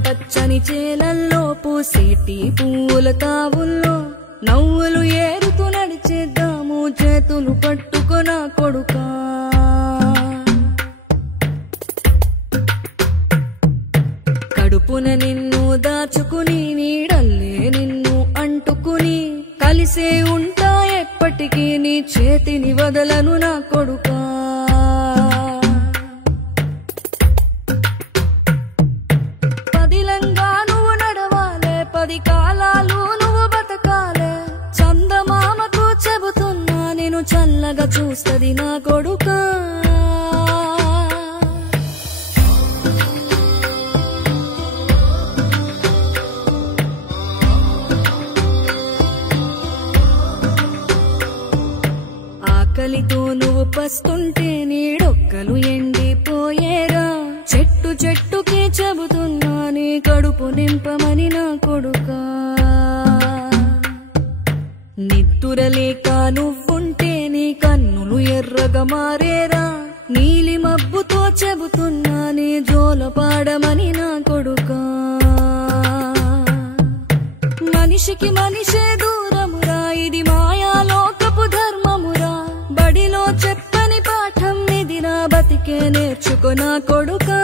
పచ్చని చేలల్లో పూసేటి పూల తావుల్లో నవ్వులు ఏరుతూ నడిచేద్దాము చేతులు పట్టుకొన కొడుకా కడుపున నిన్ను దాచుకుని నీడల్లే నిన్ను అంటుకుని కలిసే ఉంటా ఎప్పటికీ నీ చేతిని వదలను నా కొడుకా పదిలంగా నువ్వు నడవాలే 10 కాలాలు నువ్వు బతకాలే చందమామకు చెబుతున్నా నేను చల్లగా చూస్తది నా కొడుకా ఆకలితో నువ్వు పస్తుంటే నీడొక్కలు ఎండిపోయేరా చెట్టు చెట్టుకి చెబుతున్నా నీ కడుపు నింపమని నా కొడుకా నిద్దురలేక నువ్వుంటే నీ కన్నులు ఎర్రగా మారేరా నీలి మబ్బుతో చెబుతున్నా నీ జోల పాడమని నా కొడుకా మనిషికి మనిషే దూరమురా ఇది మాయాలోకపు ధర్మమురా బడిలో చెప్పని పాఠం ఇదిరా బతికే నేర్చుకో నా కొడుకా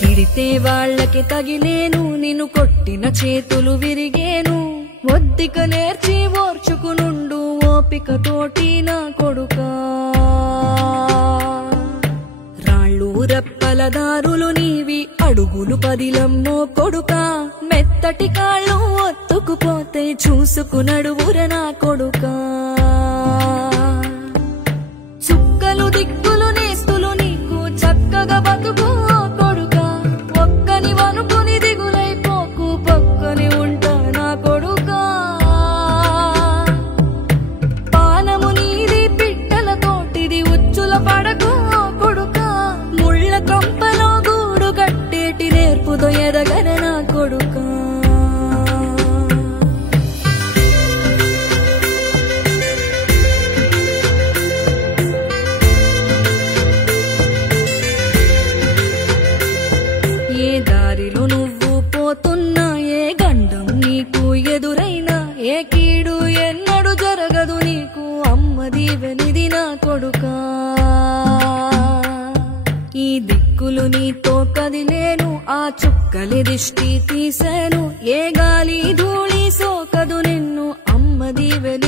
తిడితే వాళ్ళకి తగిలేను నిన్ను కొట్టిన చేతులు విరిగేను ఒద్దిక నేర్చి ఓర్చుకునుండు ఓపిక తోటి నా కొడుకా రాళ్ళు రప్పల దారులు నీవి అడుగులు పదిలమ్మో కొడుకా మెత్తటి కాళ్ళు ఒత్తుకుపోతే చూసుకునడువుర నా కొడుకా చుక్కలు దిక్కులు నేస్తులు నీకు చక్కగా బతుకు కొడుకా ఒక్కని వనుకుని దిగులైపోకు పక్కని ఉంటా నా కొడుకా పానము నీది పిట్టల తోటిది ఉచ్చుల పడకు కొడుకా ముళ్ళ కంపలో గూడు కట్టేటి నేర్పుతో ఎదగన నా కొడుకా ఏ దారిలో నువ్వు పోతున్నా ఏ గండం నీకు ఎదురైనా ఏ కీడు ఎన్నడు జరగదు నీకు అమ్మ దీవెనిది నా కొడుకా ఈ దిక్కులు నీతో కదిలేను ఆ చుక్కలి దిష్టి తీశాను ఏ గాలి ధూళి సోకదు నిన్ను అమ్మ దీవెని